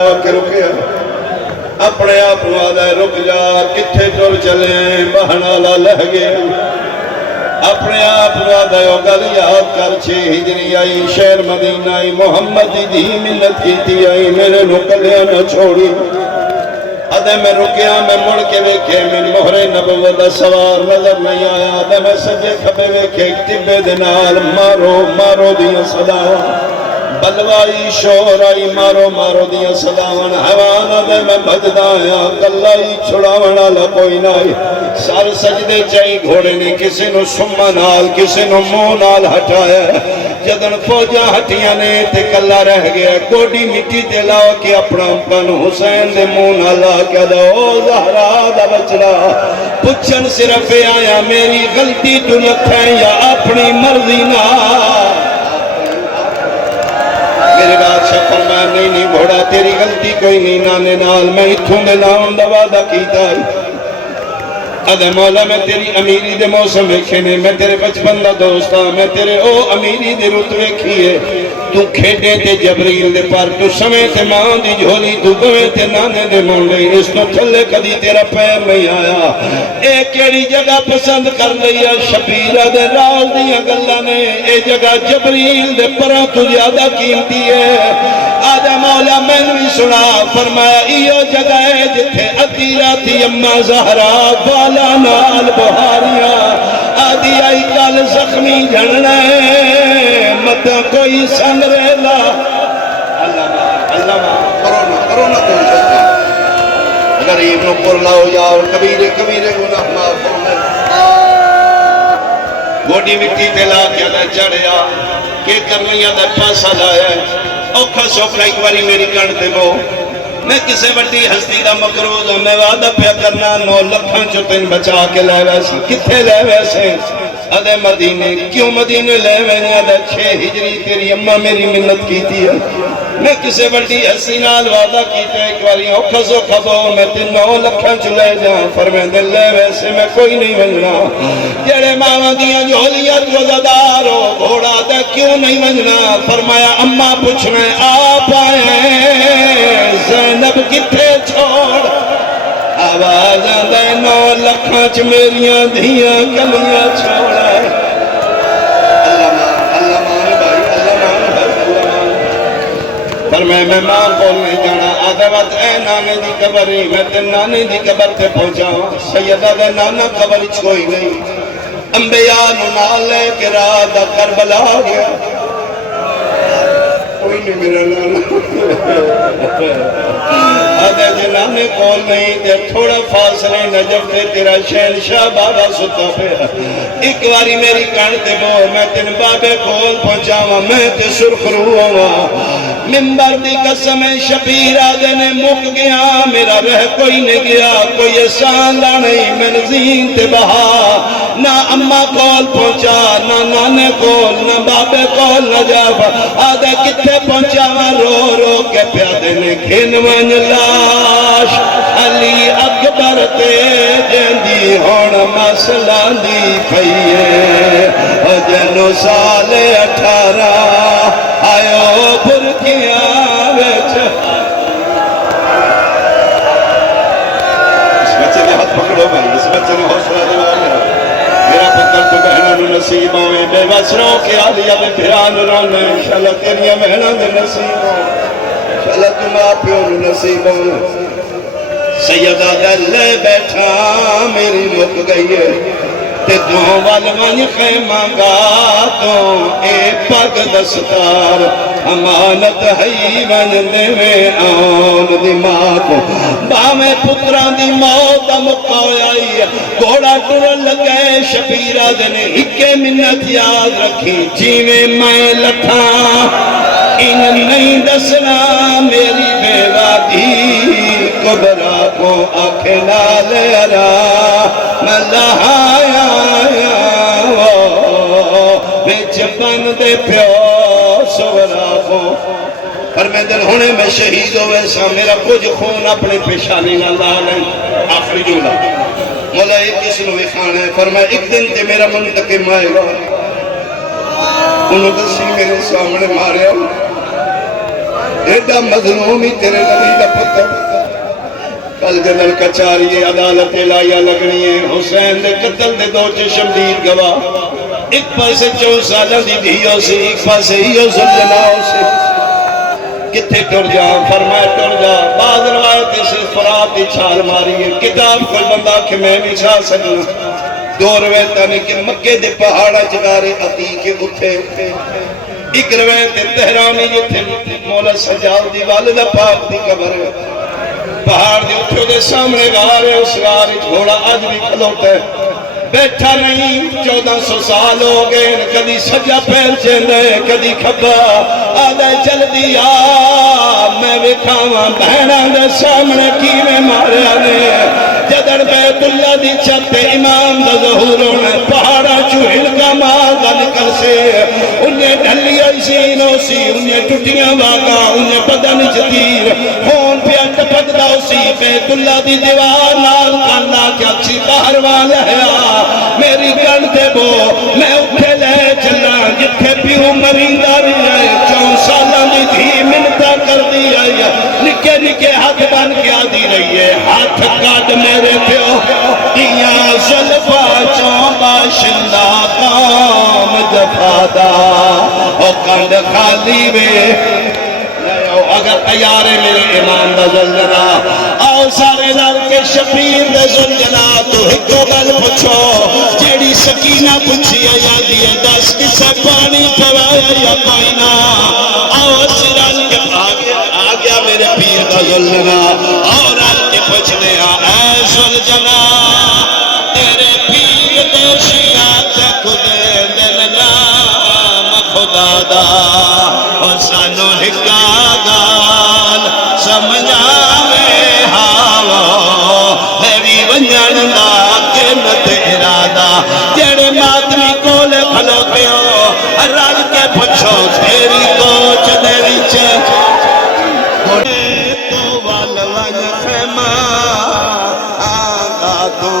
کے رکیا اپنے آپ وعدہ رک جا کتھے ٹر چلے بہنا لا لہ گیا اپنے آپ وعدہ گل یاد کر 6 ہجری آئی شہر مدینہ آئی محمد دی ملت کی تھی آئی میرے نکلیاں نہ چھوڑی ادھے میں رکیا میں مڑ کے ویکھے میں مہر نبوت سوار نظر نہیں آیا ادھے میں سجے کھبے ویکھے ٹبے دنال مارو مارو دیا صداوان بلوائی شور آئی مارو مارو دیا صداوان حیوان دے میں بجدا آیا کلائی چھڑاونا لپوئی نائی سار سجدے چاہی گھوڑے نے کسی نو سمہ نال کسی نو منہ نال ہٹایا جدن فوجہ ہٹیاں نے تے کلا رہ گیا گوڑی مٹی تے لاؤ کہ اپنا پن حسین دے منہ نالا کیا دا او زہرا دا بچڑا پچھن صرف آیا میری غلطی تو لکھیں یا اپنی مرضی نہ میرے بادشاہ فرمایا نہیں گھوڑا تیری غلطی کوئی نہیں نانے نال میں اتھوں دے نام دا وعدہ کیتا ہے ادھے مولا میں تیری امیری دے موسم ویکھنے میں تیرے بچپن دا دوستا میں تیرے او امیری دے رت ویکھیے تو کھیڑے تے جبریل دے پر تو سمے تے ماں دی جھولی تو گوے تے نانے دے مونڈے اس تو تھلے کدی تیرا پیر نہیں آیا اے کیڑی جگہ پسند کر لیا شبیرہ دے راز دیا گلہ نے اے جگہ جبریل دے پرہ تو زیادہ قیمتی ہے آدھے مولا میں نے سنا فرمایا ایو جگہ ہے جتھے ادیرہ تھی اممہ زہرہ والا نال بہاریاں آدھی آئی کال زخمی جھڑنے مدہ کوئی سنگ ریلا اللہ کرونا کوئی شکتا غریب نو پرلا ہو جاؤ کبیرے گناہ معاف ہونے گوڑی مٹی تلا کیا دا چڑھیا کہ کرنیاں دا پاسا لایا اوکھا سوکھا ایک باری میری کڑتے گو میں کسے بڑی ہستی دا مقروض ہوں میں وعدہ پیا کرنا 9 لکھاں چو تین بچا کے لے ویسے کتھے لے ویسے ادھے مدینے کیوں مدینے لے ویسے ادھے 6 ہجری تیری اممہ میری منت کی تھی میں کسے بڑی ہستی نال وعدہ کیتے ایک باری اوکھا سوکھا دو میں تین 9 لکھاں چو لے جاؤں فرمین دے لے ویسے میں کوئی نہیں بننا جڑے ماما دیا جھولیت وزدار ہو گھوڑا دے کیوں نہیں بننا فرمایا اممہ پوچھنے آپ آئے زینب کتھے چھوڑ آواز دے 9 لکھاں چ میریاں دھیاں گلیاں چھوڑا اللہ مان بھائی پر میں ماں کو نہیں جانا آدھے وقت اے نانے دی قبری میں تے نانے دی قبر تے پہنچا سیدہ دے نانا قبر کوئی نہیں انبیاء نال لے کے رات دا کربلا گیا کوئی نہیں میرا نانا آدھے جنانے کول نہیں تے تھوڑا فاصلے نجف تے تیرا شہنشاہ بابا ستا پہ ایک باری میری کانتے بو میں تین بابے کول پہنچاوا میں تے سرخ روحا ممبر دی قسم شبیر آدھے نے مک گیا میرا رہ کوئی نہیں گیا کوئی احسان لا نہیں میں نزین تے بہا نہ اممہ کول پہنچا نہ نانے کول نہ بابے کول نہ جاوا آدھے کتھے پہنچاوا رو رو کے پیادے نے گھن من لاش علی اکبر تے جندی ہون مسئلہ دی پھئیے جنو سال 18 آئیو بھرکیاں ویچ اس بچے نے ہاتھ پکڑو بھائی اس بچے نے حوصلہ دلایا میرا پتر تو بہنہ نو نصیب ہوئے بے بچروں کے آلیا بے بھران رونے انشاءاللہ تیریاں بہنہ دے نصیب ہوئے انشاءاللہ تم آپیوں نو نصیب ہوئے سیدہ دل بیٹھا میری مک گئی ہے تے دو والوان خیمہ گا تو اے پگ دستار امانت ہے ون دے میں آن دی ماں کو باویں پتران دی موت مکاوی آئی گھوڑا ٹرن لگے شبیرہ دنے ہکے منت یاد رکھی جیویں میں لکھا ان نہیں دسنا میری بیوہ دی کبرا کو آنکھیں نال ارا ملہایا بچ بن دے پیو سورا کو پر میں دل ہونے میں شہید ہوئے سا میرا کچھ خون اپنے پیشانی نہ لالیں آخری جملہ مولا ایک کس نوے خان ہے فرمایا ایک دن تے میرا منتقم آئے گا انہوں دسی میرے سامنے مارے ایڈا مظلوم ہی تیرے نبی دا پتر کل جنرل کچاری عدالت الہیہ لگنی ہے حسین دے قتل دے دو چشمدید گواہ ایک پاسے 4 سالہ دی دھیوں سے ایک پاسے ہیو زلجناؤ سے کتھے ٹر جا فرمائے ٹر جا بعض روایت سے فرات دی چھال ماری ہے کتاب کوئی بندہ کہ میں نہیں چھا سکنا 2 روایتہ نہیں کہ مکے دے پہاڑا چگارے عتیق اٹھے ایک روایت تہرانی جتھے مولا سجاد دی والدہ پاک دی قبر ہے پہاڑ دے اٹھے دے سامنے غار ہے اس غار گھوڑا آج بھی کھلوتا ہے بیٹھا نہیں 1400 سال ہو گئے کدی سجا پہل چندے کدی کھبا آدھے چل دیا میں وکھاواں بہناں دے سامنے کیویں ماریا نے جدن بیت اللہ دی چھت امام دا ظہور ہونا پہاڑا چوہل کا ماغا نکل سے انہیں ڈھلی ایسین ہو سی انہیں ٹوٹیاں واقع انہیں بدن جدیر خون پہ اٹپت دا سی بیت اللہ دی دیوار نال کانا کیا چی باہر والا ہے میری گن تے بو میں اٹھے لے چلا جتھے پیو مریندہ بھی آئے 4 سالہ دی تھی منتا کر دی آئے نکے نکے ہاتھ بن کے آدھی رہی ہے ہاتھ کاٹ میرے پیو دیا ظلفہ چوبا شندہ کام جفادا او کانڈ خالی میں اگر تیارے میرے امام دا زلجنا آؤ سارے در کے شفیر دا زلجنا تو ہکو گل پچھو جیڑی سکینہ پچھی آیا دیئے 10 کسے پانی پوایا یا پائنا آؤ سران کے آگیا میرے پیر دا زلجنا آؤ رال کے پچھنے اے زلجنا تیرے پیر دے شیعات خدے دلنا خدا دا اور سانو ہکا گال سمجھا میں ہاو میری ونجن دا قیمت ارادہ جیڑے ماتمی کولے کھلوتے ہو رل کے پچھو تیری کوچ دے وچے تو والون خیمہ آگا تو